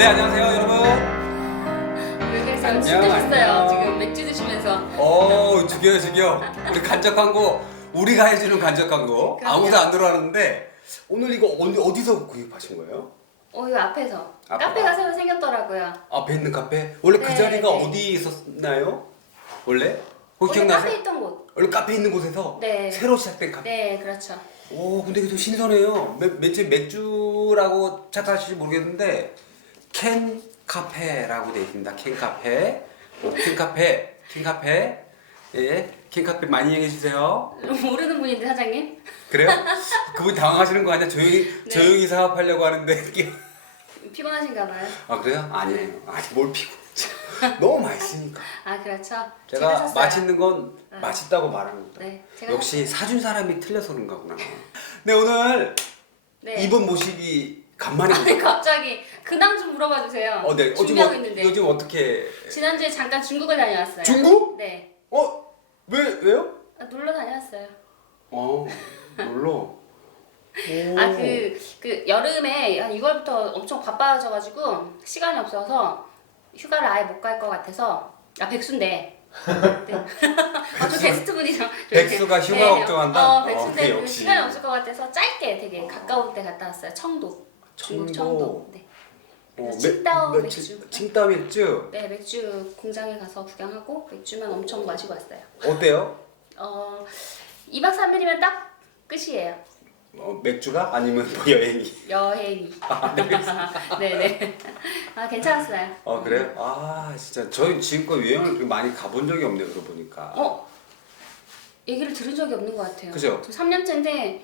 네, 안녕하세요, 여러분. 왜 그러세요? 안녕, 술 드셨어요. 안녕. 지금 맥주 드시면서. 죽여. 우리 간접 광고, 우리가 해주는 간접 광고. 그럼요. 아무도 안 들어왔는데, 오늘 이거 어디서 구입하신 거예요? 이거 앞에서. 앞에, 카페가 새로 생겼더라고요. 앞에 있는 카페? 원래 그 네, 자리가 네. 어디 있었나요? 원래? 혹시 원래 기억나세요? 카페 있던 곳. 원래 카페 있는 곳에서 네. 새로 시작된 카페. 네, 그렇죠. 오, 근데 이게 좀 신선해요. 맨 맥주라고 착각하실지 모르겠는데 캔 카페라고 되어 있습니다. 캔 카페. 캔 카페. 예, 캔 카페 많이 이용해 주세요. 모르는 분인데 사장님? 그래요? 그분 당황하시는 거 아니야? 조용히 사업하려고 하는데. 피곤하신가 봐요. 아, 그래요? 아니에요. 아직 뭘 피고. 너무 맛있으니까. 아, 그렇죠. 제가 샀어요. 맛있는 건 네. 맛있다고 말하는 겁니다. 네, 제가 역시 사준 사람이 틀려서 그런가 보나. 네, 오늘 네. 이번 모시기 간만에 아니, 갑자기 근황 좀 물어봐 주세요. 네. 준비하고 있는데. 요즘 어떻게? 지난주에 잠깐 중국을 다녀왔어요. 중국? 네. 왜요? 놀러 다녀왔어요. 놀러. 아, 그 여름에 한 6월부터 엄청 바빠져가지고 시간이 없어서 휴가를 아예 못 갈 것 같아서 백수인데. 네. 저 게스트분이죠. 백수가 휴가 걱정한다? 백수인데 역시. 시간이 없을 것 같아서 짧게 되게 가까운 데 갔다 왔어요. 청도. 중국 청도. 네. 칭따오 맥주. 칭따오 맥주. 네, 맥주 공장에 가서 구경하고 맥주만 엄청 마시고 왔어요. 어때요? 2박 3일이면 딱 끝이에요. 맥주가 아니면 뭐 여행이? 여행이. 네네. 아, 괜찮았어요. 그래요? 진짜 저희 지금껏 여행을 그렇게 많이 가본 적이 없네요. 그러고 보니까. 얘기를 들은 적이 없는 것 같아요. 그죠? 저 3년째인데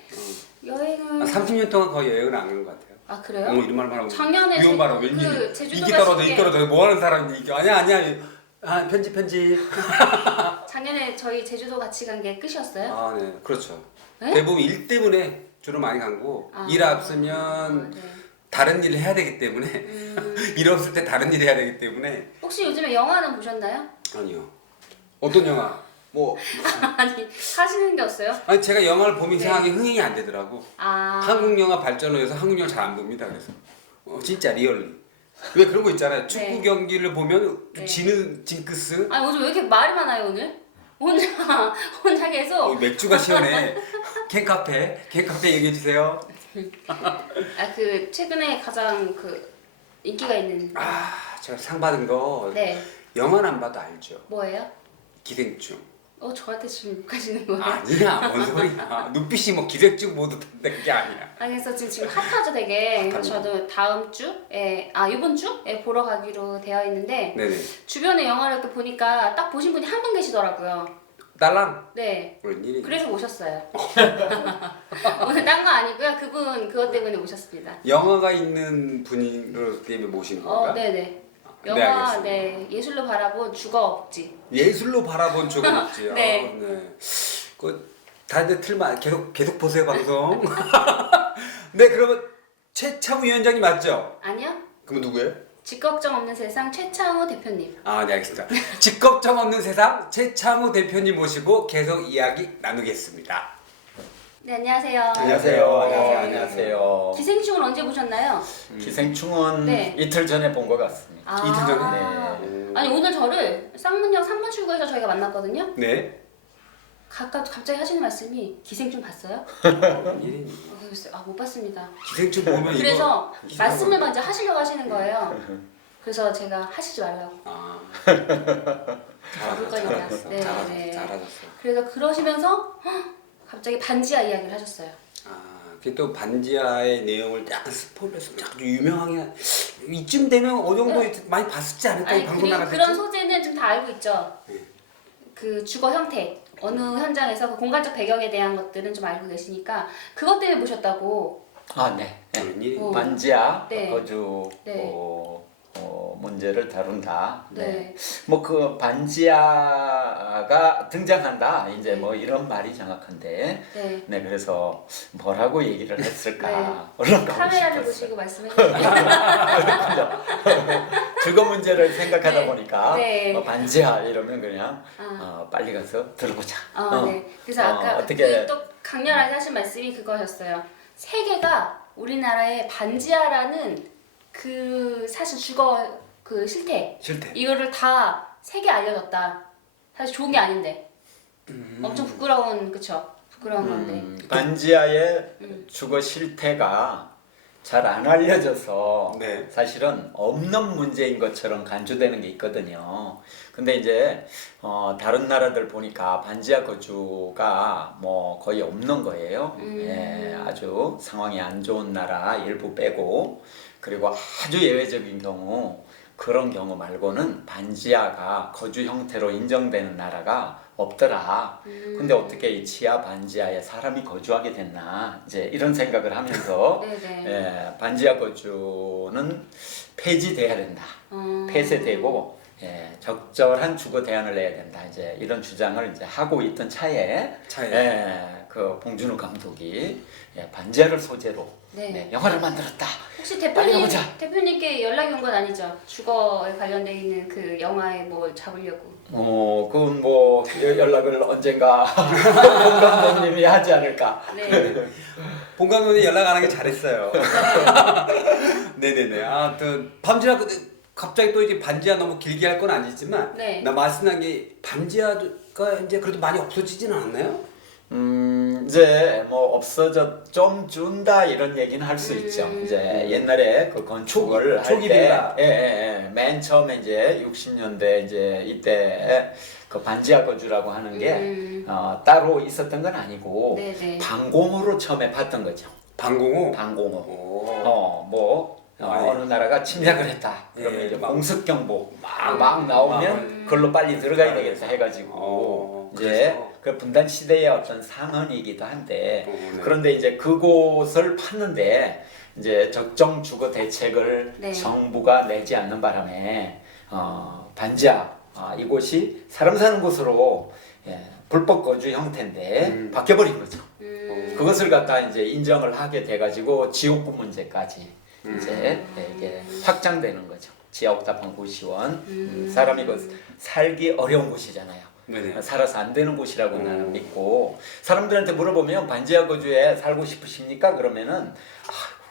여행을 30년 동안 거의 여행을 안 간 것 같아요. 아, 그래요? 이런 말만 하고. 작년에 이런 말 하고 그 왠지 제주도 이기 가실 떨어져 뭐 하는 사람이 이게 아니야. 편집. 작년에 저희 제주도 같이 간 게 끝이었어요? 네, 그렇죠. 네? 대부분 일 때문에 주로 많이 간 거고 일 없으면 네. 다른 일을 해야 되기 때문에 일 없을 때 다른 일 해야 되기 때문에 혹시 요즘에 영화는 보셨나요? 아니요. 어떤 영화? 아니, 하시는 게 없어요? 아니 제가 영화를 보면 네. 이상하게 흥행이 안 되더라고. 한국 영화 발전을 위해서 한국 영화 잘 안 봅니다. 그래서 진짜 리얼리. 왜 그런 거 있잖아요. 축구 네. 경기를 보면 네. 지는 징크스. 아니, 요즘 왜 이렇게 말이 많아요, 오늘? 혼자 계속. 맥주가 시원해. 캔카페 얘기해 주세요. 최근에 가장 인기가 있는. 제가 상 받은 거 네. 영화는 안 봐도 알죠. 뭐예요? 기생충. 저한테 지금 욕하시는 거예요? 아니야, 뭔 소리야. 눈빛이 뭐 기생충 모두 된다 그게 아니야. 그래서 지금 핫하죠, 되게. 그래서 핫합니다. 저도 다음 주에, 이번 주에 보러 가기로 되어 있는데, 네네. 주변에 영화를 이렇게 보니까 딱 보신 분이 한 분 계시더라고요. 딸랑? 네. 웬일이냐. 그래서 모셨어요. 오늘 딴 거 아니고요. 그것 때문에 모셨습니다. 영화가 있는 분으로 때문에 모신 건가? 네네. 네, 영화, 알겠습니다. 네. 예술로 바라본 주거업지. 예술로 바라본 조각이지. 네. 다들 틀만 계속 보세요 방송. 네, 그러면 최창우 위원장님 맞죠? 아니요? 그럼 누구예요? 직걱정 없는 세상 최창우 대표님. 네, 알겠습니다. 직걱정 없는 세상 최창우 대표님 모시고 계속 이야기 나누겠습니다. 네, 안녕하세요. 안녕하세요. 네. 안녕하세요. 기생충을 언제 보셨나요? 기생충은 네. 이틀 전에 본 것 같습니다. 이틀 전에? 네. 아니, 오늘 저를 쌍문역 3번 출구에서 저희가 만났거든요. 네. 갑자기 하시는 말씀이 기생충 봤어요? 웬일이니? 그랬어요. 못 봤습니다. 기생충 보면 그래서 이거 이상한 말씀을 건데. 먼저 하시려고 하시는 거예요. 그래서 제가 하시지 말라고. 잘하셨어. 잘하셨어. 네, 잘하셨어. 네. 잘하셨어. 그래서 그러시면서 갑자기 반지하 이야기를 하셨어요. 그게 또 반지하의 내용을 약간 스포일러해서 좀 유명하게 이쯤 되면 어느 정도 많이 봤었지 않을까? 이 방송 그리고 나갈 그런 때쯤? 소재는 좀 다 알고 있죠. 네. 그 주거 형태, 어느 현장에서 그 공간적 배경에 대한 것들은 좀 알고 계시니까 그것 때문에 보셨다고. 네. 웬일이니? 반지하 네. 거주 네. 문제를 다룬다. 네. 뭐 그 반지하가 등장한다. 이제 뭐 이런 말이 정확한데. 네. 네, 그래서 뭐라고 얘기를 했을까? 네. 얼른 가고 카메라를 싶었어요. 보시고 말씀해 주세요. 주거 문제를 생각하다 네. 보니까 네. 반지하 이러면 그냥 아. 빨리 가서 들어보자. 네. 그래서 아까 어떻게 또 강렬하게 하신 말씀이 그거셨어요. 세계가 우리나라의 반지하라는 그 사실 주거 그 실태 싫대. 이거를 다 세계 알려졌다. 사실 좋은 게 아닌데 엄청 부끄러운 그쵸? 부끄러운 건데. 반지하의 주거 실태가 잘 안 알려져서 네. 사실은 없는 문제인 것처럼 간주되는 게 있거든요. 근데 이제 다른 나라들 보니까 반지하 거주가 뭐 거의 없는 거예요. 예, 아주 상황이 안 좋은 나라 일부 빼고, 그리고 아주 예외적인 경우 그런 경우 말고는 반지하가 거주 형태로 인정되는 나라가 없더라. 근데 어떻게 이 지하 반지하에 사람이 거주하게 됐나, 이제 이런 생각을 하면서 네네. 예, 반지하 거주는 폐지돼야 된다. 폐쇄되고 적절한 주거 대안을 내야 된다. 이제 이런 주장을 이제 하고 있던 차에 그 봉준호 감독이 반지하를 소재로 네. 영화를 만들었다. 혹시 빨리 가보자. 대표님께 연락이 온 건 아니죠? 주거에 관련돼 있는 그 영화에 뭘 잡으려고. 그건 뭐 연락을 언젠가 봉 감독님이 하지 않을까. 네. 본 감독님 연락 안 하길 잘했어요. 네네네. 아, 또 반지하 갑자기 또 이제 반지하 너무 길게 할 건 아니지만 네. 나 말씀한 게 반지하가 이제 그래도 많이 없어지지는 않나요? 이제 뭐 없어져 좀 준다 이런 얘기는 할 수 있죠. 이제 옛날에 그 건축을 초기 할 빌라. 때, 맨 처음에 이제 60년대 이제 이때 그 반지하 거주라고 하는 게 따로 있었던 건 아니고 네네. 방공호로 처음에 봤던 거죠. 방공호. 방공호. 오. 아니. 어느 나라가 침략을 했다. 그러면 예, 이제 막- 공습 경보 막 나오면 그걸로 빨리 들어가야 되겠다 해가지고 이제 그래서. 그 분단 시대의 어떤 상흔이기도 한데 네. 그런데 이제 그곳을 팠는데 이제 적정 주거 대책을 네. 정부가 내지 않는 바람에 반지하 이곳이 사람 사는 곳으로 불법 거주 형태인데 바뀌어버린 거죠. 그것을 갖다 이제 인정을 하게 돼가지고 지옥부 문제까지 이제 이게 확장되는 거죠. 지하 옥탑방 고시원 사람이 그 살기 어려운 곳이잖아요. 네네. 살아서 안 되는 곳이라고 나는 믿고, 사람들한테 물어보면 반지하 거주에 살고 싶으십니까? 그러면은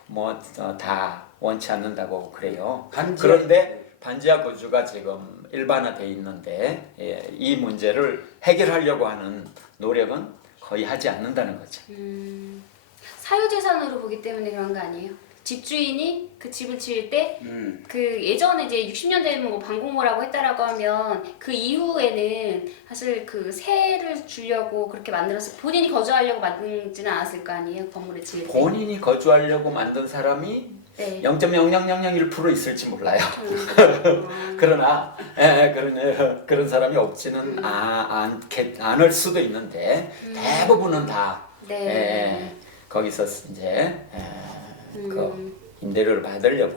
뭐 다 원치 않는다고 그래요. 그런데 반지하 거주가 지금 일반화돼 있는데 이 문제를 해결하려고 하는 노력은 거의 하지 않는다는 거죠. 사유재산으로 보기 때문에 그런 거 아니에요? 집주인이 그 집을 지을 때 그 예전에 이제 60년대에 뭐 방공호라고 했다라고 하면 그 이후에는 사실 그 세를 주려고 그렇게 만들었을 본인이 거주하려고 만들지는 않았을 거 아니에요? 건물을 지을 때. 본인이 거주하려고 만든 사람이 네. 0.0001% 있을지 몰라요. 그러나 그런 사람이 없지는 않을 수도 있는데 대부분은 다 네. 거기서 이제 그 임대료를 받으려고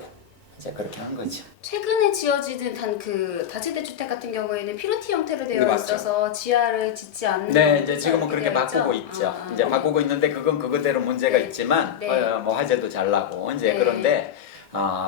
이제 그렇게 한 거죠. 최근에 지어지는 그 다세대 주택 같은 경우에는 피로티 형태로 되어 네, 맞죠. 있어서 지하를 짓지 않는. 네, 이제 지금은 그렇게 되어 있죠? 바꾸고 있죠. 이제 바꾸고 있는데 그건 그거대로 문제가 네. 있지만 네. 뭐 화재도 잘 나고 이제 네. 그런데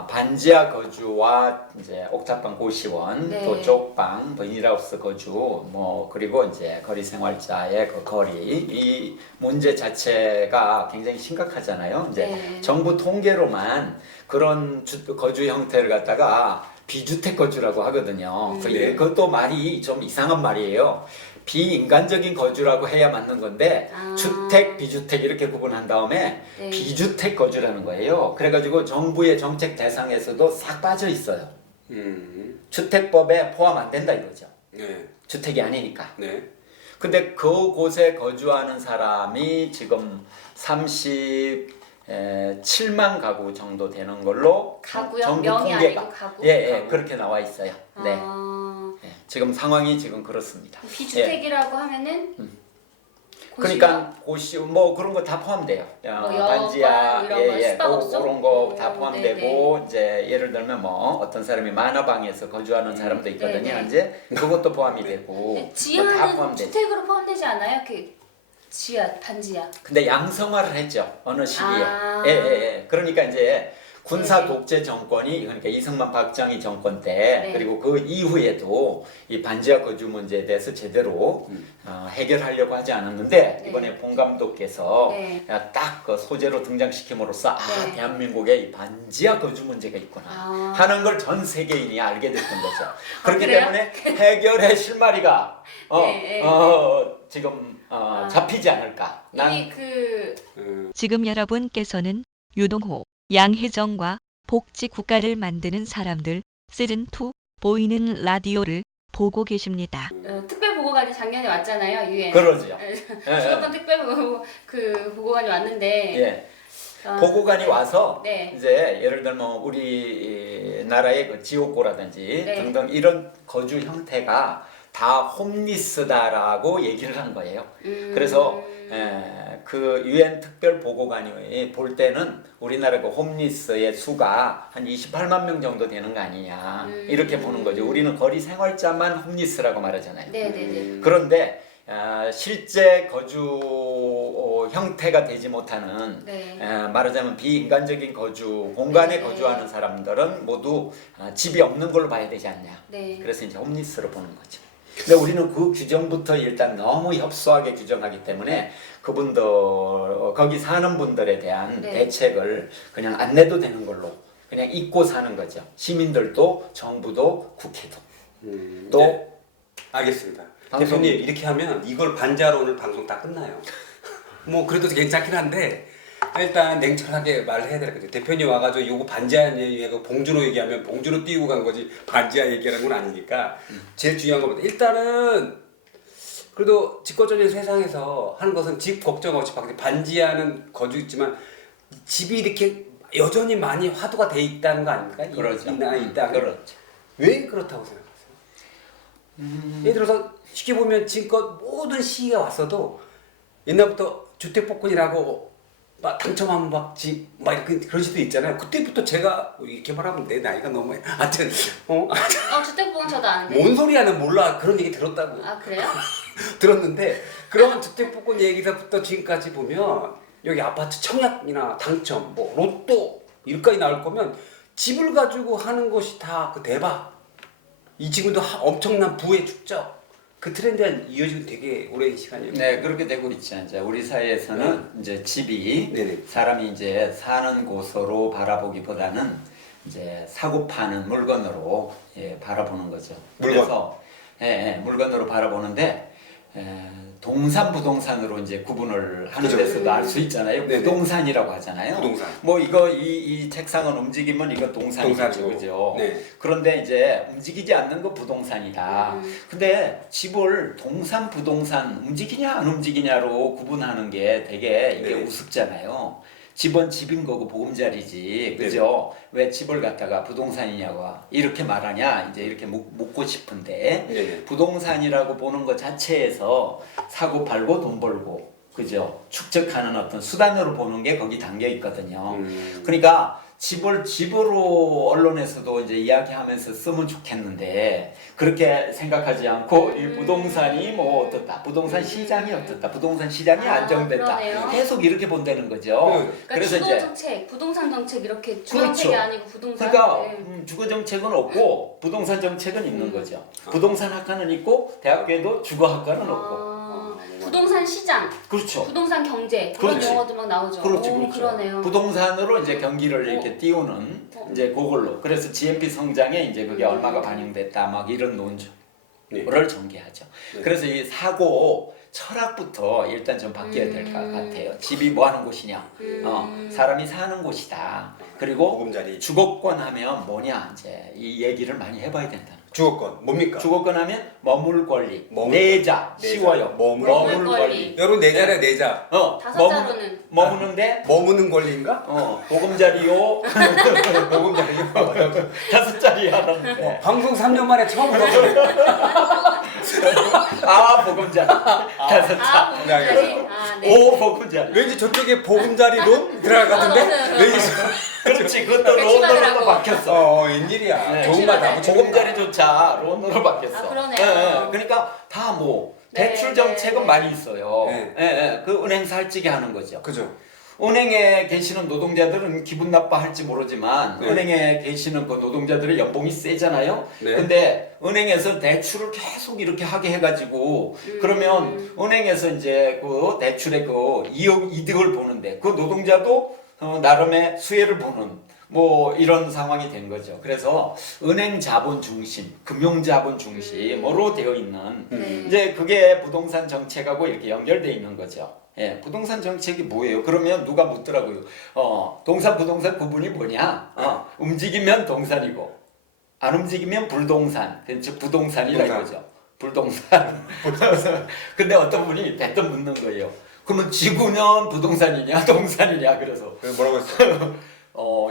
반지하 거주와 이제 옥탑방 고시원, 네. 또 쪽방, 비닐하우스 거주, 뭐 그리고 이제 거리 생활자의 그 거리, 이 문제 자체가 굉장히 심각하잖아요. 이제 네. 정부 통계로만 그런 거주 형태를 갖다가 비주택 거주라고 하거든요. 네. 그것도 말이 좀 이상한 말이에요. 비인간적인 거주라고 해야 맞는 건데 주택, 비주택 이렇게 구분한 다음에 네. 비주택 거주라는 거예요. 그래가지고 정부의 정책 대상에서도 싹 빠져 있어요. 주택법에 포함 안 된다 이거죠. 네. 주택이 아니니까. 네. 근데 그곳에 거주하는 사람이 지금 37만 가구 정도 되는 걸로 가구요? 정부 명이 통계가 아니고 가구? 예, 그렇게 나와 있어요. 네. 네. 지금 상황이 지금 그렇습니다. 비주택이라고 하면은 그러니까 고시 뭐 그런 거 다 포함돼요. 뭐 반지하 여관 이런 거, 스타벅스? 그런 거 다 포함되고 네네. 이제 예를 들면 뭐 어떤 사람이 만화방에서 거주하는 사람도 있거든요. 네네. 이제 그것도 포함이 되고 그거 다 지하는 포함되죠. 주택으로 포함되지 않아요? 그 지하 반지하. 근데 양성화를 했죠. 어느 시기에. 아. 그러니까 이제 군사 네. 독재 정권이 그러니까 이승만 박정희 정권 때 네. 그리고 그 이후에도 이 반지하 거주 문제에 대해서 제대로 해결하려고 하지 않았는데 네. 이번에 봉 감독께서 네. 딱 그 소재로 등장시킴으로써 네. 대한민국에 이 반지하 거주 문제가 있구나 하는 걸 전 세계인이 알게 됐던 거죠. 그렇기 그래요? 때문에 해결의 실마리가 네, 네. 지금 잡히지 않을까. 이미 그 지금 여러분께서는 유동호, 양혜정과 복지 국가를 만드는 사람들 시즌2 보이는 라디오를 보고 계십니다. 특별보고관이 작년에 왔잖아요, 유엔. 그러죠. 수도권 특별보고관이 왔는데. 예. 보고관이 와서 네. 이제 예를 들면 우리 나라의 그 지옥고라든지 네. 등등 이런 거주 형태가 다 홈리스다라고 얘기를 한 거예요. 그래서 그 유엔 특별 보고관이 볼 때는 우리나라 그 홈리스의 수가 한 28만 명 정도 되는 거 아니냐 이렇게 보는 거죠. 우리는 거리 생활자만 홈리스라고 말하잖아요. 네네네. 그런데 실제 거주 형태가 되지 못하는 네. 말하자면 비인간적인 거주 공간에 네. 거주하는 사람들은 모두 집이 없는 걸로 봐야 되지 않냐. 네. 그래서 이제 홈리스로 보는 거죠. 근데 우리는 그 규정부터 일단 너무 협소하게 규정하기 때문에 그분들 거기 사는 분들에 대한 네. 대책을 그냥 안 내도 되는 걸로 그냥 잊고 사는 거죠. 시민들도 정부도 국회도 또 네. 알겠습니다. 방송- 대표님 이렇게 하면 이걸 반지하로 오늘 방송 다 끝나요. 뭐 그래도 괜찮긴 한데 일단 냉철하게 말해야 될 것 같아요. 대표님 와가지고 요거 반지하 얘기하고 봉준호 얘기하면 봉준호 띄우고 간 거지 반지하 얘기하는 건 아니니까 제일 중요한 것보다 일단은 그래도 집거전의 세상에서 하는 것은 집 걱정 없이 밖에 반지하는 거주 있지만 집이 이렇게 여전히 많이 화두가 돼 있다는 거 아닙니까? 그러죠. 있다. 그렇죠. 왜 그렇다고 생각하세요? 예를 들어서 쉽게 보면 지금껏 모든 시기가 왔어도 옛날부터 주택복권이라고 막 당첨하면 막집막 이렇게 그런 시도 있잖아요. 그때부터 제가 이렇게 말하면 내 나이가 너무 하여튼 주택보건 저도 아는데. 뭔 소리야 난 몰라 그런 얘기 들었다고 아 그래요? 들었는데 그런 주택복권 얘기서부터 지금까지 보면 여기 아파트 청약이나 당첨 뭐 로또 이렇게까지 나올 거면 집을 가지고 하는 것이 다 그 대박 이 지금도 엄청난 부의 축적 그 트렌드가 이어지고 되게 오랜 시간이에요. 네, 그렇게 되고 있죠. 이제 우리 사회에서는 이제 집이 네네. 사람이 이제 사는 곳으로 바라보기보다는 이제 사고 파는 물건으로 바라보는 거죠. 물건. 그래서 물건으로 바라보는데 동산 부동산으로 이제 구분을 하는 그죠. 데서도 알 수 있잖아요. 네네. 부동산이라고 하잖아요. 부동산. 뭐 이거 이 책상은 움직이면 이거 동산이죠, 동산이고. 그죠? 네. 그런데 이제 움직이지 않는 거 부동산이다. 근데 집을 동산, 부동산 움직이냐 안 움직이냐로 구분하는 게 되게 이게 네. 우습잖아요. 집은 집인 거고 보금자리지, 그죠? 왜 집을 갖다가 부동산이냐고 이렇게 말하냐 이제 이렇게 묻고 싶은데 네네. 부동산이라고 보는 것 자체에서 사고 팔고 돈 벌고 그죠? 축적하는 어떤 수단으로 보는 게 거기 담겨 있거든요. 그러니까 집을 집으로 언론에서도 이제 이야기하면서 쓰면 좋겠는데 그렇게 생각하지 않고 이 부동산이 뭐 어떻다, 부동산 시장이 어떻다, 부동산 시장이 안정됐다 그러네요. 계속 이렇게 본다는 거죠. 그러니까 그래서 주거 이제 정책, 부동산 정책 이렇게 주거 그렇죠. 정책이 아니고 부동산. 그러니까 네. 주거 정책은 없고 부동산 정책은 있는 거죠. 부동산 학과는 있고 대학교에도 주거 학과는 없고. 부동산 시장, 그렇죠. 부동산 경제 그런 그렇지. 용어도 막 나오죠. 그렇죠, 오, 그렇죠. 그러네요. 부동산으로 이제 경기를 이렇게 띄우는 이제 그걸로. 그래서 GNP 성장에 이제 그게 얼마가 반영됐다 막 이런 논조를 전개하죠. 네. 그래서 이 사고 철학부터 일단 좀 바뀌어야 될 것 같아요. 집이 뭐 하는 곳이냐, 사람이 사는 곳이다. 그리고 보금자리. 주거권 하면 뭐냐 이제 이 얘기를 많이 해봐야 된다. 주거권 뭡니까? 주거권 하면 머물 권리, 머물- 내자, 내자. 쉬워요. 머물 권리. 여러분 내 자리야 내 자. 다섯 자로는 머무는데 머무는 권리인가? 보금자리요. 보금자리요. 다섯 자리 하는데. 방송 3년 만에 처음 들었어요. 보금자리. 다섯 자. 보금자리. 아, 네. 오, 보금자리. 왠지 저쪽에 보금자리론 들어갈 것 같은데? 맞아요. 왠지 그렇지, 그것도 매치하더라고. 론으로 바뀌었어. 웬일이야. 네. 좋은 말 다 붙여. 보금자리조차 론으로 바뀌었어. 아, 그러네요. 그러니까 다 뭐 네, 대출 네, 정책은 네. 많이 있어요. 네. 그 은행 살찌게 하는 거죠. 그죠. 은행에 계시는 노동자들은 기분 나빠할지 모르지만 네. 은행에 계시는 그 노동자들의 연봉이 세잖아요. 네. 근데 은행에서 대출을 계속 이렇게 하게 해가지고 그러면 은행에서 이제 그 대출의 그 이득을 보는데 그 노동자도 나름의 수혜를 보는 뭐 이런 상황이 된 거죠. 그래서 은행 자본 중심, 금융 자본 중심으로 되어 있는 네. 이제 그게 부동산 정책하고 이렇게 연결되어 있는 거죠. 예, 부동산 정책이 뭐예요? 그러면 누가 묻더라고요. 동산 부동산 구분이 뭐냐? 움직이면 동산이고 안 움직이면 불동산, 즉 부동산이라 이거죠. 불동산. 근데 어떤 분이 대뜸 묻는 거예요. 그러면 지구는 부동산이냐, 동산이냐? 그래서 뭐라고 했어요?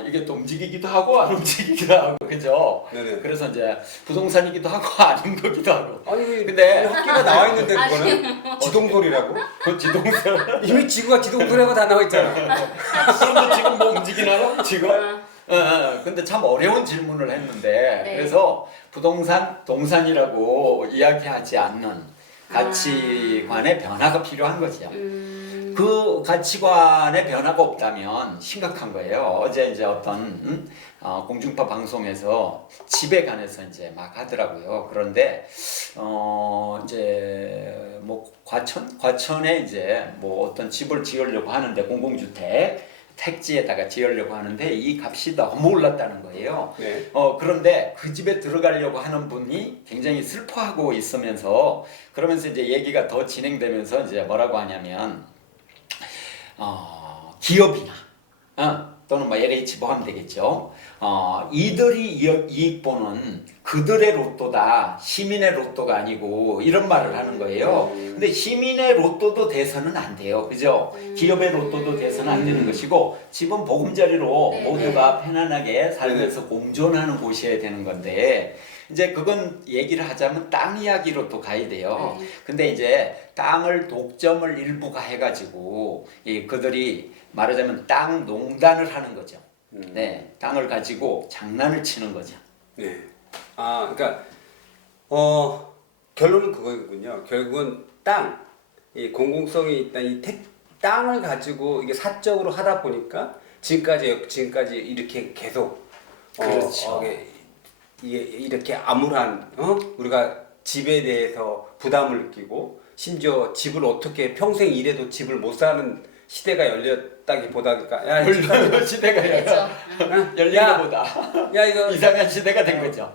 이게 또 움직이기도 하고 안 움직이기도 하고 그죠? 네네. 그래서 이제 부동산이기도 하고 아닌 거기도 하고. 아니 근데 학기가 나와 있는데 그거는 지동설이라고? 그 지동산. 이미 지구가 지동설이라고 다 나와 있잖아. 그런데 지금 뭐 움직이나요? 지금? 어. 근데 참 어려운 질문을 했는데 네. 그래서 부동산 동산이라고 이야기하지 않는 가치관의 변화가 필요한 거죠. 그 가치관의 변화가 없다면 심각한 거예요. 어제 이제 어떤 공중파 방송에서 집에 관해서 이제 막 하더라고요. 그런데 이제 뭐 과천에 이제 뭐 어떤 집을 지으려고 하는데 공공주택 택지에다가 지으려고 하는데 이 값이 너무 올랐다는 거예요. 네. 그런데 그 집에 들어가려고 하는 분이 굉장히 슬퍼하고 있으면서 그러면서 이제 얘기가 더 진행되면서 이제 뭐라고 하냐면 기업이나 또는 뭐 LH 뭐 하면 되겠죠. 이들이 이익 보는 그들의 로또다. 시민의 로또가 아니고 이런 말을 하는 거예요. 근데 시민의 로또도 돼서는 안 돼요. 그죠? 기업의 로또도 돼서는 안 되는 것이고 집은 보금자리로 네, 모두가 편안하게 살면서 공존하는 곳이어야 되는 건데 이제 그건 얘기를 하자면 땅 이야기로 또 가야 돼요. 근데 이제 땅을 독점을 일부가 해가지고 그들이 말하자면 땅 농단을 하는 거죠. 네, 땅을 가지고 장난을 치는 거죠. 네. 그러니까 결론은 그거군요. 결국은 땅, 이 공공성이 있다 이 땅을 가지고 이게 사적으로 하다 보니까 지금까지 이렇게 계속 그렇죠. 이게 이렇게 암울한 우리가 집에 대해서 부담을 느끼고 심지어 집을 어떻게 평생 일해도 집을 못 사는 시대가 열렸다기보다니까 물론 시대가 그렇죠. 열린 것보다 야 이거 이상한 시대가 된 거죠.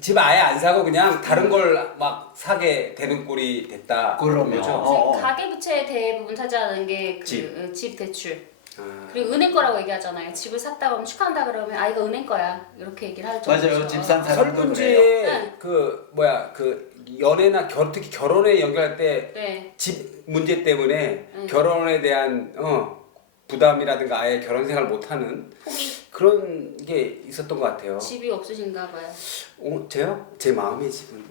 집 아예 안 사고 그냥 다른 걸 막 사게 되는 꼴이 됐다. 그러면 그렇죠? 가계부채 대부분 차지하는 게 집 대출. 그리고 은행 거라고 얘기하잖아요. 집을 샀다 그러면 축하한다 그러면 이거 은행 거야 이렇게 얘기를 할 정도죠. 맞아요. 집 산 사람도 그래요. 설문지에 네. 그 연애나 특히 결혼에 연결할 때 네. 집 문제 때문에 결혼에 대한 부담이라든가 아예 결혼 생활 못하는 포기. 그런 게 있었던 것 같아요. 집이 없으신가 봐요. 저요? 제 마음의 집은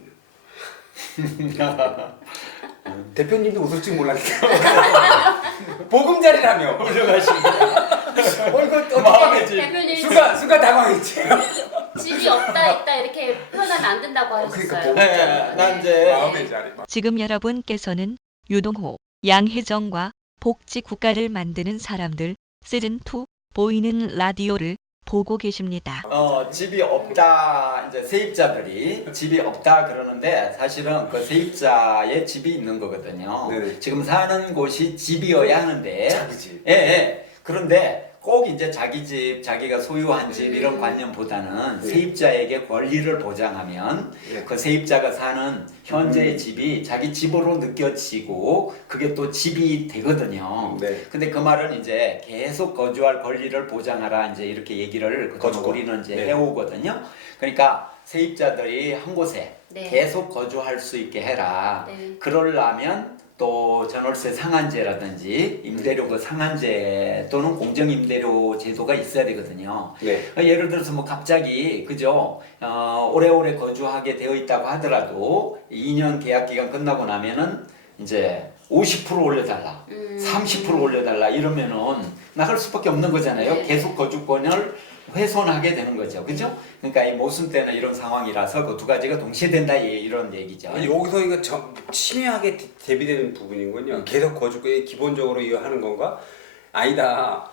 대표님도 웃을 줄 몰랐어요. 보금자리라며. 훌륭하십니다. 이거 어떻게 마음의 집. 대표님 순간 당황했지. 집이 있다 이렇게 표현하면 안 된다고 하셨어요. 그러니까 네, 난 이제 마음의 자리. 지금 여러분께서는 유동호, 양혜정과 복지 국가를 만드는 사람들 시즌2 보이는 라디오를 보고 계십니다. 집이 없다 이제 세입자들이 집이 없다 그러는데 사실은 그 세입자의 집이 있는 거거든요. 네네. 지금 사는 곳이 집이어야 하는데 자기 집. 예. 그런데 꼭 이제 자기 집, 자기가 소유한 집 이런 관념보다는 네. 세입자에게 권리를 보장하면 네. 그 세입자가 사는 현재의 집이 자기 집으로 느껴지고 그게 또 집이 되거든요. 네. 근데 그 말은 이제 계속 거주할 권리를 보장하라 이제 이렇게 얘기를 거주권. 우리는 이제 네. 해오거든요. 그러니까 세입자들이 한 곳에 네. 계속 거주할 수 있게 해라. 네. 그러려면 또 전월세 상한제라든지 임대료 그 상한제 또는 공정임대료 제도가 있어야 되거든요. 네. 예를 들어서 뭐 갑자기 그죠 오래오래 거주하게 되어 있다고 하더라도 2년 계약 기간 끝나고 나면은 이제 50% 올려달라, 30% 올려달라 이러면은 나갈 수밖에 없는 거잖아요. 네. 계속 거주권을 훼손하게 되는 거죠, 그죠? 그러니까 이 모순되는 이런 상황이라서 그 두 가지가 동시에 된다 이런 얘기죠. 여기서 이거 침해하게 대비되는 부분이군요. 계속 거주권이 기본적으로 이거 하는 건가? 아니다.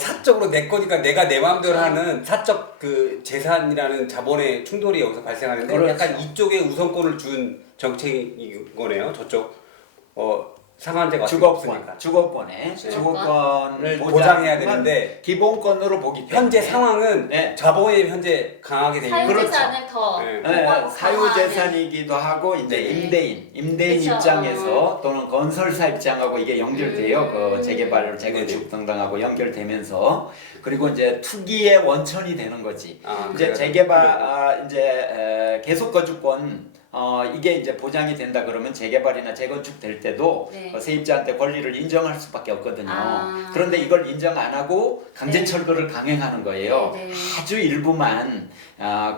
사적으로 내 거니까 내가 내 마음대로 하는 사적 그 재산이라는 자본의 충돌이 여기서 발생하는데 그렇죠. 약간 이쪽에 우선권을 준 정책인 거네요. 저쪽 상한제가 없으니까. 주거권에 주거권. 보장해야 주거권을 보장해야 되는데 기본권으로 보기 때문에 현재 상황은 네. 자본이 현재 강하게 돼 있는 그렇죠. 사유재산을 더 네. 보호하고 사유재산이기도 하고 이제 네. 임대인 그쵸. 입장에서 또는 건설사 입장하고 이게 연결돼요. 그 재개발, 재건축 네네. 등등하고 연결되면서 그리고 이제 투기의 원천이 되는 거지. 이제 그래요? 재개발 이제 계속 거주권 이게 이제 보장이 된다 그러면 재개발이나 재건축 될 때도 네. 세입자한테 권리를 인정할 수밖에 없거든요. 아. 그런데 이걸 인정 안 하고 강제 네. 철거를 강행하는 거예요. 네, 네. 아주 일부만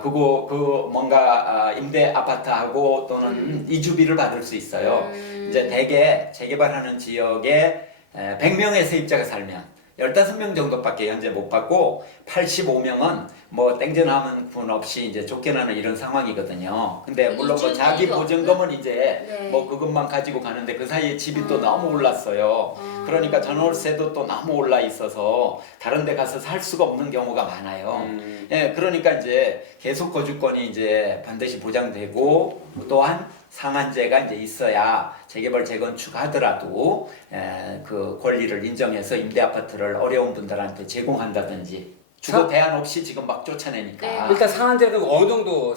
그거 그 뭔가 임대 아파트하고 또는 이주비를 받을 수 있어요. 이제 대개 재개발하는 지역에 100명의 세입자가 살면 15명 정도밖에 현재 못 받고 85명은 뭐 땡전하는 분 없이 이제 쫓겨나는 이런 상황이거든요. 근데 물론 뭐 자기 이주비가 보증금은 이제 네. 뭐 그것만 가지고 가는데 그 사이에 집이 또 너무 올랐어요. 그러니까 전월세도 또 너무 올라 있어서 다른 데 가서 살 수가 없는 경우가 많아요. 예, 그러니까 이제 계속 거주권이 이제 반드시 보장되고 또한 상한제가 이제 있어야 재개발 재건축 하더라도 그 권리를 인정해서 임대 아파트를 어려운 분들한테 제공한다든지 주거 대안 없이 지금 막 쫓아내니까 네. 일단 상한제는 어느 정도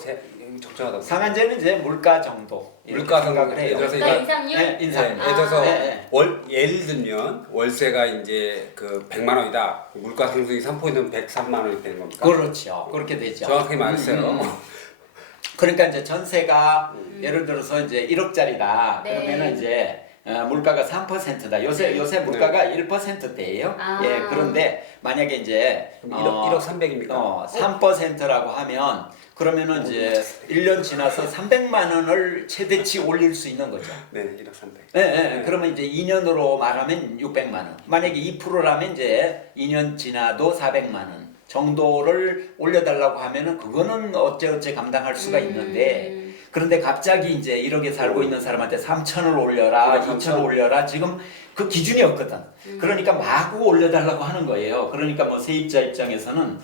적정하다고 상한제는 이제 물가 정도 이렇게 물가 생각을 정도. 해요. 예를 들어서 그러니까 이거- 인상률? 네, 인상. 예를 들어서 네. 예를 들면 월세가 이제 그 100만 원이다. 물가 상승이 3%면 103만 원이 되는 겁니까? 그렇죠. 그렇게 되죠. 정확하게 말했어요. 그러니까 이제 전세가 예를 들어서 이제 1억짜리다. 네. 그러면은 이제 물가가 3%다. 요새 물가가 1%대예요. 아. 예, 그런데 만약에 이제 그럼 1억 300입니까? 3%라고 하면 그러면은 이제 1년 지나서 300만 원을 최대치 올릴 수 있는 거죠. 네, 1억 300. 예, 예. 그러면 이제 2년으로 말하면 600만 원. 만약에 2%라면 이제 2년 지나도 400만 원 정도를 올려달라고 하면은 그거는 어째 감당할 수가 있는데 그런데 갑자기 이제 1억에 살고 있는 사람한테 3천을 올려라, 2천을 올려라 지금 그 기준이 없거든. 그러니까 마구 올려달라고 하는 거예요. 그러니까 뭐 세입자 입장에서는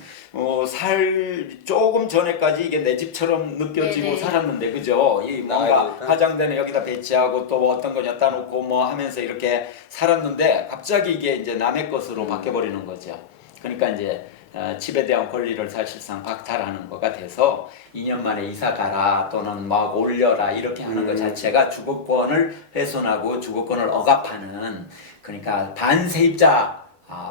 조금 전에까지 이게 내 집처럼 느껴지고 네네. 살았는데 그죠? 이 뭔가 나가니까. 화장대는 여기다 배치하고 또 어떤 거 여다 놓고 뭐 하면서 이렇게 살았는데 갑자기 이게 이제 남의 것으로 바뀌어버리는 거죠. 그러니까 이제 집에 대한 권리를 사실상 박탈하는 거가 돼서 2년 만에 이사 가라 또는 막 올려라 이렇게 하는 것 자체가 주거권을 훼손하고 주거권을 억압하는 그러니까 반세입자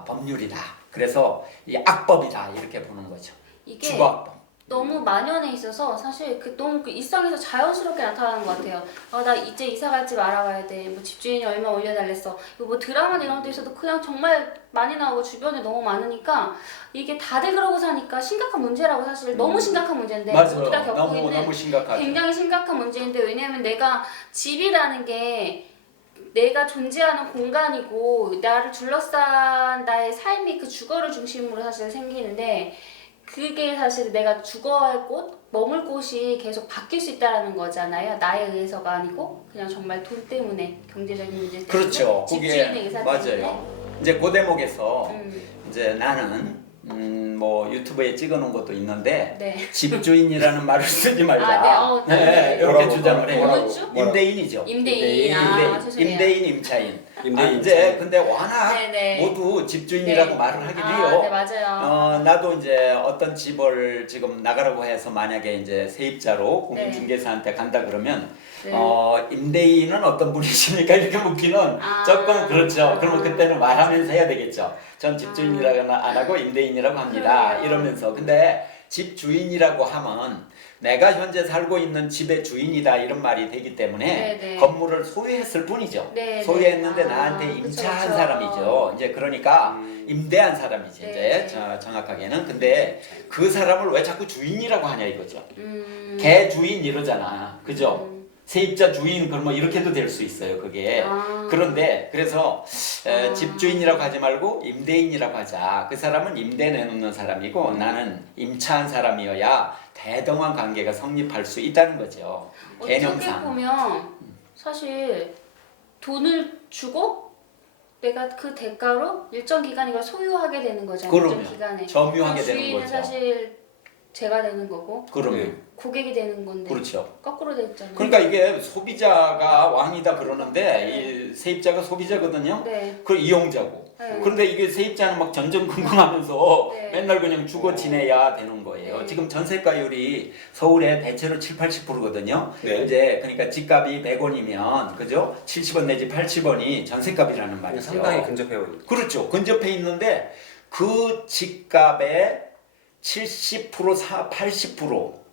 법률이다. 그래서 이 악법이다 이렇게 보는 거죠. 이게 주거악법. 너무 만연해 있어서 사실 너무 일상에서 자연스럽게 나타나는 것 같아요. 나 이제 이사 갈지 알아봐야 돼. 뭐 집주인이 얼마 올려달랬어. 이거 뭐 드라마 이런 데서도 그냥 정말 많이 나오고 주변에 너무 많으니까 이게 다들 그러고 사니까 심각한 문제라고 사실 너무 심각한 문제인데 맞아요. 모두가 겪고 있는 너무 심각하죠. 굉장히 심각한 문제인데 왜냐하면 내가 집이라는 게 내가 존재하는 공간이고 나를 둘러싼 나의 삶이 그 주거를 중심으로 사실 생기는데 그게 사실 내가 주거할 곳, 머물 곳이 계속 바뀔 수 있다는 거잖아요. 나에 의해서가 아니고 그냥 정말 돈 때문에 경제적인 문제 때문에 그렇죠. 집주인의 그게 의사 때문에 맞아요. 이제 그 대목에서 음, 이제 나는 뭐 유튜브에 찍어놓은 것도 있는데 네. 집주인이라는 말을 쓰지 말자. 아, 네. 네, 이렇게 뭐라고, 주장을 해요. 뭐라고? 임대인이죠. 임대인. 아, 죄송해요. 임대인, 임차인. 임대인, 이제 임차인. 근데 워낙 네네. 모두 집주인이라고 네. 말을 하긴 네, 해요. 맞아요. 나도 이제 어떤 집을 지금 나가라고 해서 만약에 이제 세입자로 네. 공인중개사한테 간다 그러면 네. 임대인은 어떤 분이십니까? 이렇게 묻기는 아. 조금 그렇죠. 그러면 그때는 말하면서 해야 되겠죠. 전 집주인이라고 안 하고 임대인이라고 합니다. 그래요. 이러면서 근데 집주인이라고 하면 내가 현재 살고 있는 집의 주인이다 이런 말이 되기 때문에 네네. 건물을 소유했을 뿐이죠. 네네. 소유했는데 아, 나한테 그쵸, 임차한 그쵸. 사람이죠. 이제 그러니까 임대한 사람이지 네. 이제 정확하게는. 근데 그 사람을 왜 자꾸 주인이라고 하냐 이거죠. 음. 개 주인 이러잖아. 그죠? 음. 세입자 주인 그럼 뭐 이렇게도 될 수 있어요. 그게. 아. 그런데 그래서 집주인이라고 하지 말고 임대인이라고 하자. 그 사람은 임대 내놓는 사람이고 나는 임차한 사람이어야 대등한 관계가 성립할 수 있다는 거죠. 어떻게 개념상. 보면 사실 돈을 주고 내가 그 대가로 일정 기간 이걸 소유하게 되는 거잖아요. 그럼요. 일정 기간에. 점유하게 그 되는 주인은 거죠. 사실 제가 되는 거고 그럼요. 네. 고객이 되는 건데 그렇죠. 거꾸로 돼 있잖아요. 그러니까 이게 소비자가 왕이다 그러는데 이 세입자가 소비자거든요. 네. 그 이용자고. 네. 그런데 이게 세입자는 막 전전긍긍하면서 네. 맨날 그냥 주거 지내야 되는 거예요. 네. 지금 전세가율이 서울에 대체로 7, 80%거든요. 네. 이제 그러니까 집값이 100원이면 그죠? 70원 내지 80원이 전세값이라는 말이죠. 상당히 근접해요. 그렇죠. 근접해 있는데 그 집값의 70% 80%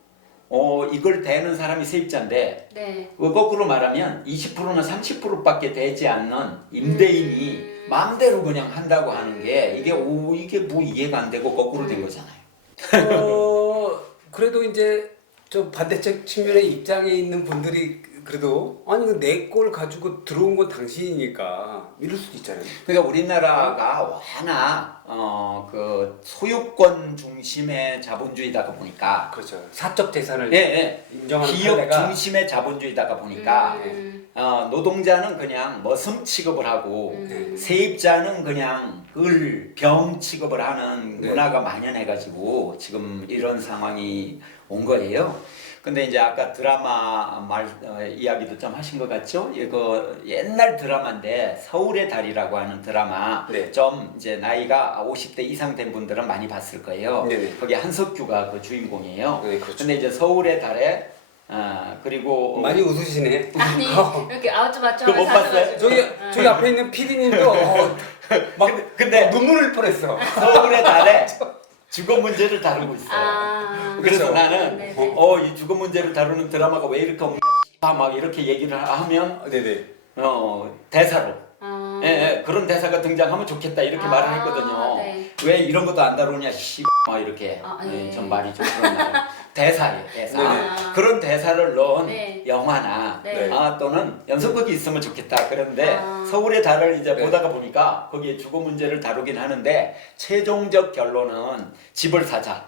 이걸 대는 사람이 세입자인데 네. 거꾸로 말하면 20%나 30%밖에 되지 않는 임대인이 마음대로 그냥 한다고 하는 게 이게 뭐 이해가 안 되고 거꾸로 된 거잖아요. 그래도 이제 좀 반대쪽 측면의 입장에 있는 분들이 그래도 아니 내 걸 가지고 들어온 건 당신이니까 이럴 수도 있잖아요. 그러니까 우리나라가 워낙 그 소유권 중심의 자본주의다가 보니까 그렇죠. 사적 재산을 예, 예. 인정하는 기업 판례가 중심의 자본주의다가 보니까 노동자는 그냥 머슴 취급을 하고 세입자는 그냥 병 취급을 하는 네. 문화가 만연해가지고 지금 이런 상황이 온 거예요. 근데 이제 아까 드라마 이야기도 좀 하신 것 같죠? 이거 옛날 드라마인데 서울의 달이라고 하는 드라마 네. 좀 이제 나이가 50대 이상 된 분들은 많이 봤을 거예요. 네네. 거기 한석규가 그 주인공이에요. 네, 그렇죠. 근데 이제 서울의 달에 그리고 많이 웃으시네. 아니 이렇게 아우트마트 그거 못 봤어요? 저기 앞에 있는 PD님도 막 근데 눈물을 흘 뻔했어. 서울의 달에 주거 문제를 다루고 있어요. 그래서 그렇죠. 나는 네네. 이 주거 문제를 다루는 드라마가 왜 이렇게 없냐 막 이렇게 얘기를 하면 네네. 대사로 아. 예, 예, 그런 대사가 등장하면 좋겠다 이렇게 말을 했거든요. 네. 왜 이런 것도 안 다루냐 막 이렇게 네. 좀 말이 좀 그런 말. 대사예요 대사. 네네. 그런 대사를 넣은 네. 영화나 네. 또는 연속극이 있으면 좋겠다. 그런데 아. 서울의 달을 이제 네. 보다가 보니까 거기에 주거 문제를 다루긴 하는데 최종적 결론은 집을 사자.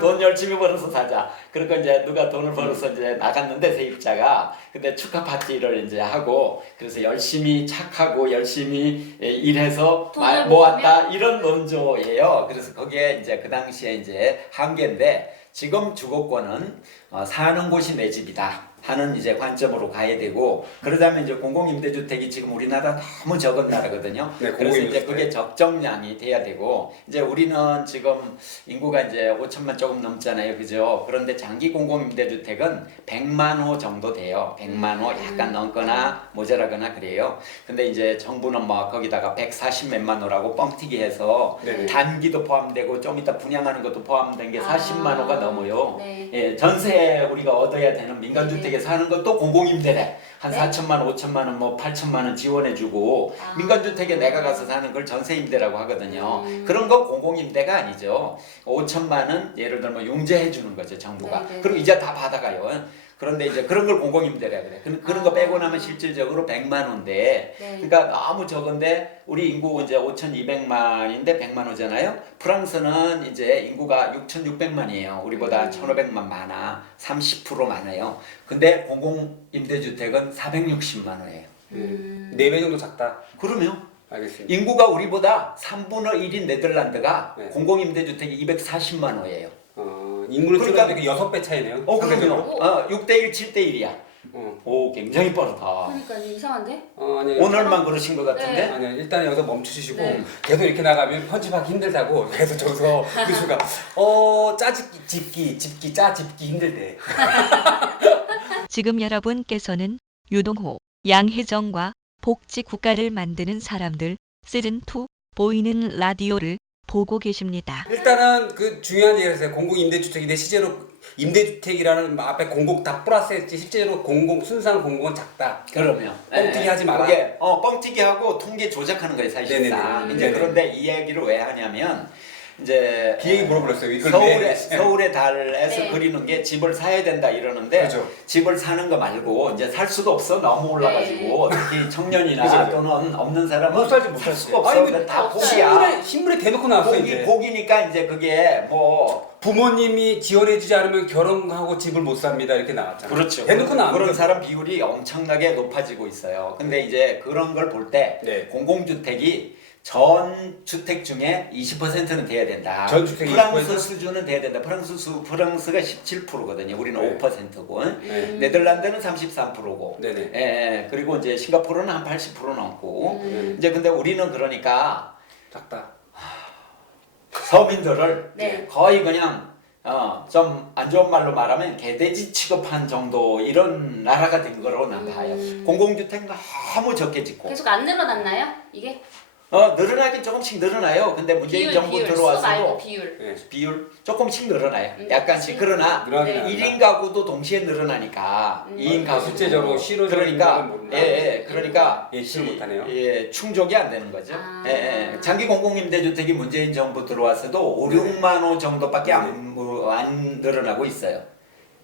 돈 열심히 벌어서 사자. 그러니까 이제 누가 돈을 벌어서 이제 나갔는데 세입자가 근데 축하 파티를 이제 하고 그래서 열심히 착하고 열심히 일해서 돈을 모았다 이런 논조예요. 그래서 거기에 이제 그 당시에 이제 한계인데 지금 주거권은 사는 곳이 내 집이다 하는 이제 관점으로 가야 되고 그러자면 이제 공공임대주택이 지금 우리나라 너무 적은 나라거든요. 네, 그래서 이제 공공임대주택. 그게 적정량이 돼야 되고 이제 우리는 지금 인구가 이제 5천만 조금 넘잖아요, 그죠? 그런데 장기 공공임대주택은 100만 호 정도 돼요. 100만 호 약간 넘거나 모자라거나 그래요. 근데 이제 정부는 뭐 거기다가 140 몇만 호라고 뻥튀기 해서 네네. 단기도 포함되고 좀 이따 분양하는 것도 포함된 게 40만 호가 넘어요. 네. 예, 전세 우리가 얻어야 되는 민간주택에 사는 것도 공공임대래. 한 네. 4천만 원, 5천만 원, 뭐 8천만 원 지원해주고 민간주택에 내가 가서 사는 걸 전세임대라고 하거든요. 그런 거 공공임대가 아니죠. 5천만 원 예를 들면 융자해주는 거죠 정부가. 네, 네, 그리고 네. 이제 다 받아가요. 그런데 이제 그런 걸 공공임대라 그래. 그런 거 빼고 나면 실질적으로 100만 원인데, 네. 그러니까 너무 적은데 우리 인구 이제 5,200만인데 100만 호잖아요. 프랑스는 이제 인구가 6,600만이에요. 우리보다 1,500만 많아. 30% 많아요. 근데 공공임대주택은 460만 호예요. 네 배 정도 작다. 그러면 알겠습니다. 인구가 우리보다 3분의 1인 네덜란드가 네. 공공임대주택이 240만 호예요. 인구를 그러니까- 줄였는데 6배 차이네요. 그럼요. 상대적으로. 6대1, 7대1이야. 어. 오, 굉장히 빠르다. 그러니까 이상한데? 아니요. 오늘만 그러신 것 같은데? 네. 아니요. 일단 여기서 멈추시고 네. 계속 이렇게 나가면 편집하기 힘들다고 계속 저기서 그수가 집기 짜집기 힘들대. 지금 여러분께서는 유동호, 양혜정과 복지 국가를 만드는 사람들 시즌2 보이는 라디오를 보고 계십니다. 일단은 그 중요한 얘기를 했어요. 공공임대주택인데 실제로 임대주택이라는 앞에 공공 다 플러스했지 실제로 순수한 공공은 작다. 그러면 뻥튀기 하지 마라. 그게 뻥튀기 하고 통계 조작하는 거예요 사실상. 네네네. 이제 네네. 그런데 이 얘기를 왜 하냐면 이제 비행이 물어버렸어요. 이걸 서울의 달에서 네. 그리는 게 집을 사야 된다 이러는데 그죠. 집을 사는 거 말고 이제 살 수가 없어 너무 올라가지고 특히 청년이나 그죠, 그죠. 또는 없는 사람은 못 살지 못 살 살지. 수가 없어. 아니, 근데 다 없어요. 복이야. 신문에 대놓고 나왔어 이제. 복이니까 이제 그게 뭐 부모님이 지원해주지 않으면 결혼하고 집을 못 삽니다 이렇게 나왔잖아요. 그렇죠. 대놓고 나온 그런 거예요. 사람 비율이 엄청나게 높아지고 있어요. 근데 이제 그런 걸 볼 때 네. 공공주택이 전 주택 중에 20%는 돼야 된다. 전 주택이 프랑스 20%? 수준은 돼야 된다. 프랑스가 17%거든요. 우리는 네. 5%고. 네. 네덜란드는 33%고. 네네. 예, 그리고 이제 싱가포르는 한 80% 넘고. 네. 이제 근데 우리는 그러니까 작다. 서민들을 네. 거의 그냥 좀 안 좋은 말로 말하면 개돼지 취급한 정도 이런 나라가 된 거로 난 봐요. 공공주택 너무 적게 짓고 계속 안 늘어났나요? 이게 늘어나긴 조금씩 늘어나요. 근데 문재인 정부 비율 수 들어와서도 말고 비율. 네. 비율 조금씩 늘어나요. 약간씩. 그러나 늘어나긴 네. 합니다. 1인 가구도 동시에 늘어나니까 2인 가구 실제적으로 실효적인 그러니까 거는 모르나. 그러니까 예측을 못하네요. 충족이 안 되는 거죠. 아. 장기 공공임대주택이 문재인 정부 들어와서도 5, 6만 호 정도밖에 안 늘어나고 있어요.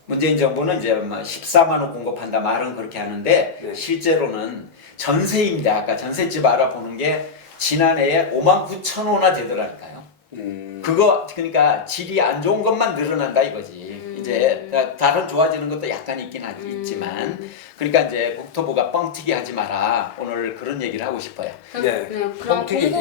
문재인 정부는 이제 14만 호 공급한다 말은 그렇게 하는데 네. 실제로는 전세임대 아까 전셋집 알아보는 게 지난해에 5만 9천 호나 되더라니까요. 그거 그러니까 질이 안 좋은 것만 늘어난다 이거지. 이제 다른 좋아지는 것도 약간 있지만 그러니까 이제 국토부가 뻥튀기 하지 마라. 오늘 그런 얘기를 하고 싶어요. 네. 그럼 뻥튀기지.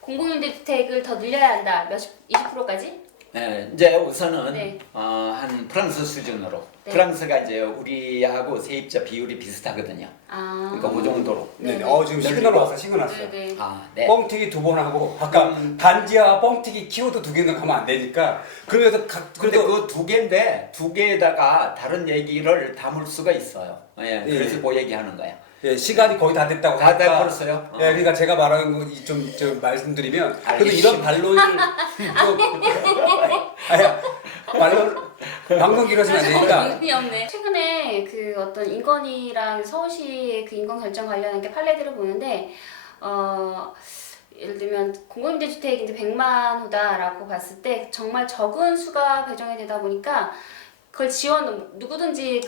공공임대주택을 더 늘려야 한다. 20%까지? 네, 이제 우선은 네. 한 프랑스 수준으로 네. 프랑스가 이제 우리하고 세입자 비율이 비슷하거든요. 아. 그러니까 그 정도로. 네네. 네. 지금 시그널 왔어. 시그널 왔어. 네네. 네. 뻥튀기 2번 하고 아까 단지와 뻥튀기 키워드 2개는 가면 안 되니까 그래서 근데 그 두 개인데 두 개에다가 다른 얘기를 담을 수가 있어요. 그래서 그 얘기하는 거예요. 예, 시간이 거의 다 됐다고 다 하니까. 벌었어요? 예, 그러니까 제가 말하는 거 좀 말씀드리면 그래도 알겠습니다. 이런 반론을 아야 반론 방송 길어지면 안 되니까. 의미 없네. 최근에 그 어떤 인건위랑 서울시의 그 인건 결정 관련한 게 판례들을 보는데 예를 들면 공공임대주택이 이제 100만 호다라고 봤을 때 정말 적은 수가 배정이 되다 보니까 그걸 누구든지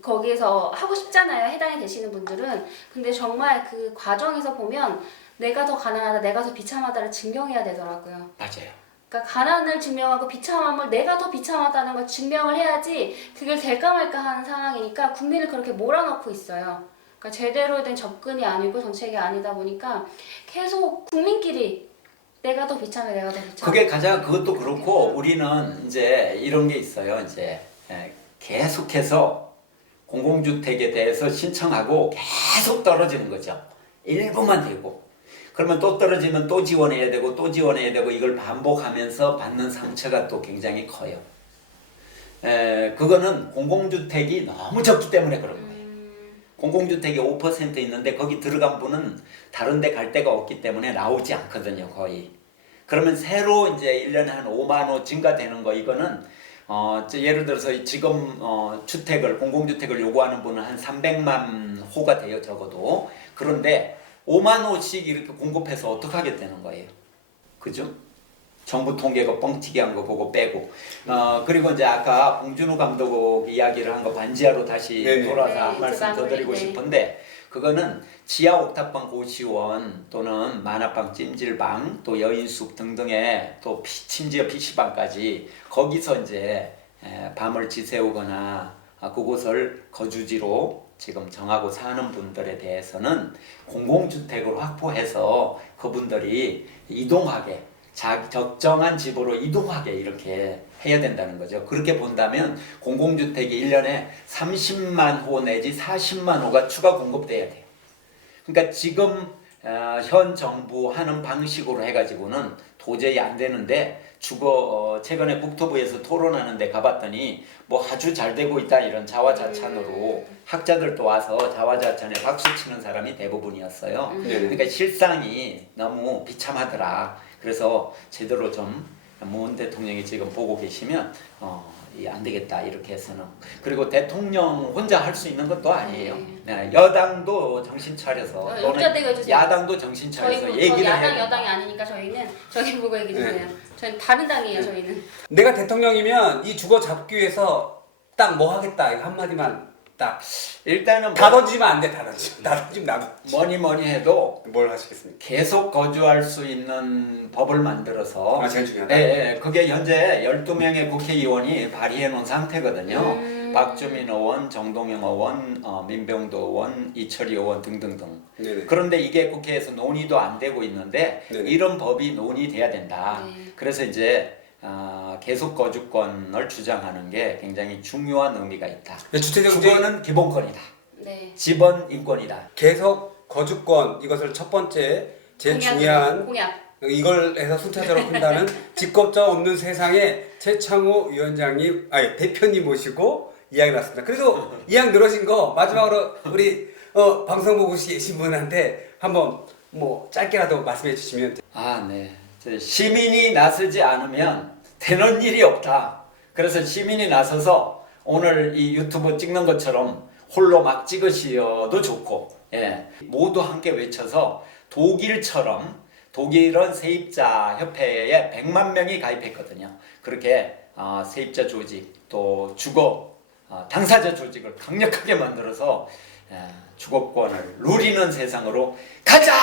거기에서 하고 싶잖아요. 해당이 되시는 분들은. 근데 정말 그 과정에서 보면 내가 더 가난하다, 내가 더 비참하다를 증명해야 되더라고요. 맞아요. 그러니까 가난을 증명하고 비참함을 내가 더 비참하다는 걸 증명을 해야지 그게 될까 말까 하는 상황이니까 국민을 그렇게 몰아넣고 있어요. 그러니까 제대로 된 접근이 아니고 정책이 아니다 보니까 계속 국민끼리 내가 더 비참해, 내가 더 비참해. 그게 가장 그것도 그렇고 우리는 이제 이런 게 있어요. 이제 계속해서 공공주택에 대해서 신청하고 계속 떨어지는 거죠. 일부만 되고 그러면 또 떨어지면 또 지원해야 되고 또 지원해야 되고 이걸 반복하면서 받는 상처가 또 굉장히 커요. 그거는 공공주택이 너무 적기 때문에 그런 거예요. 공공주택이 5% 있는데 거기 들어간 분은 다른 데 갈 데가 없기 때문에 나오지 않거든요, 거의. 그러면 새로 이제 1년에 한 5만 호 증가되는 거 이거는 예를 들어서 지금 공공주택을 요구하는 분은 한 300만 호가 돼요, 적어도. 그런데 5만 호씩 이렇게 공급해서 어떻게 하겠다는 거예요. 그죠? 정부 통계가 뻥튀기한 거 보고 빼고 그리고 이제 아까 봉준호 감독 이야기를 한 거 반지하로 다시 네네. 돌아서 네, 한 이제 말씀 더 드리고 마무리, 네. 싶은데 그거는 지하 옥탑방 고시원 또는 만화방 찜질방 또 여인숙 등등의 또 심지어 PC방까지 거기서 이제 밤을 지새우거나 그곳을 거주지로 지금 정하고 사는 분들에 대해서는 공공주택을 확보해서 그분들이 이동하게 적정한 집으로 이동하게 이렇게 해야 된다는 거죠. 그렇게 본다면 공공주택이 1년에 30만 호 내지 40만 호가 추가 공급돼야 돼요. 그러니까 지금 현 정부 하는 방식으로 해가지고는 도저히 안 되는데 최근에 국토부에서 토론하는데 가봤더니 뭐 아주 잘 되고 있다 이런 자화자찬으로 학자들도 와서 자화자찬에 박수 치는 사람이 대부분이었어요. 그러니까 실상이 너무 비참하더라. 그래서 제대로 좀 문 대통령이 지금 보고 계시면 안 되겠다 이렇게 해서는. 그리고 대통령 혼자 할 수 있는 것도 아니에요. 네, 여당도 정신 차려서 또는 야당도 정신 차려서 저희 얘기를 해야 야당 된다. 여당이 아니니까 저희는 저희 보고 얘기 주세요. 저희는 다른 당이에요. 저희는. 내가 대통령이면 이 주거 잡기 위해서 딱 뭐 하겠다 이거 한마디만 딱 일단은 다 던지면 안 돼. 다 던지면 나 뭐니 해도 뭘 하시겠습니까? 계속 거주할 수 있는 법을 만들어서 제일 중요하다. 그게 현재 12명의 국회의원이 발의해 놓은 상태거든요. 박주민 의원, 정동영 의원, 민병도 의원, 이철희 의원 등등등. 네네. 그런데 이게 국회에서 논의도 안 되고 있는데 네네. 이런 법이 논의돼야 된다. 네. 그래서 이제 계속 거주권을 주장하는 게 굉장히 중요한 의미가 있다. 주택경제 주거는 기본권이다. 네. 집은 인권이다. 계속 거주권 이것을 첫 번째 제일 중요한 공약. 이걸 해서 순차적으로 푼다는 직업자 없는 세상에 최창호 위원장님 아니 대표님 모시고 이야기 났습니다. 그래서 이왕 늘어진 거 마지막으로 우리 방송 보고 계신 분한테 한번 뭐 짧게라도 말씀해 주시면 네. 시민이 나서지 않으면 되는 일이 없다. 그래서 시민이 나서서 오늘 이 유튜브 찍는 것처럼 홀로 막 찍으셔도 좋고, 모두 함께 외쳐서 독일은 세입자 협회에 100만 명이 가입했거든요. 그렇게 세입자 조직 또 주거 당사자 조직을 강력하게 만들어서 주거권을 누리는 세상으로 가자!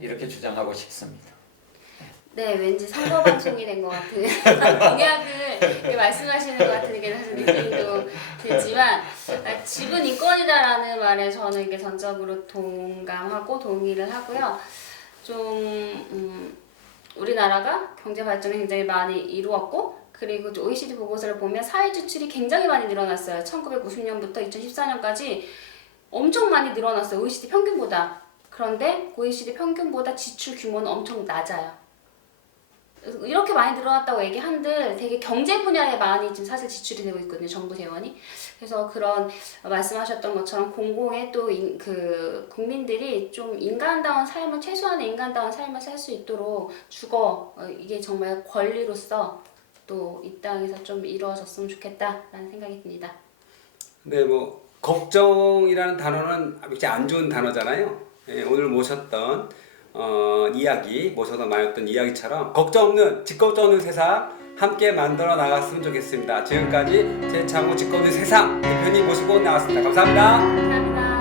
이렇게 주장하고 싶습니다. 네, 왠지 선거 방송이 된 것 같은 공약을 말씀하시는 것 같은 게 사실 느낌도 들지만 집은 인권이다라는 말에 저는 이게 전적으로 동감하고 동의를 하고요. 좀 우리나라가 경제 발전을 굉장히 많이 이루었고 그리고 OECD 보고서를 보면 사회 지출이 굉장히 많이 늘어났어요. 1990년부터 2014년까지 엄청 많이 늘어났어요. OECD 평균보다. 그런데 OECD 평균보다 지출 규모는 엄청 낮아요. 이렇게 많이 늘어났다고 얘기한들 되게 경제 분야에 많이 지금 사실 지출이 되고 있거든요. 정부 재원이. 그래서 그런 말씀하셨던 것처럼 공공의 또 그 국민들이 좀 인간다운 삶을 최소한의 인간다운 삶을 살 수 있도록 주거 이게 정말 권리로서 또 이 땅에서 좀 이루어졌으면 좋겠다라는 생각이 듭니다. 네, 뭐 걱정이라는 단어는 굉장히 안 좋은 단어잖아요. 오늘 모셨던 모셔서 말했던 이야기처럼 걱정 없는 직겁자 없는 세상 함께 만들어 나갔으면 좋겠습니다. 지금까지 최창호 직겁 없는 세상 대표님 모시고 나왔습니다. 감사합니다. 감사합니다.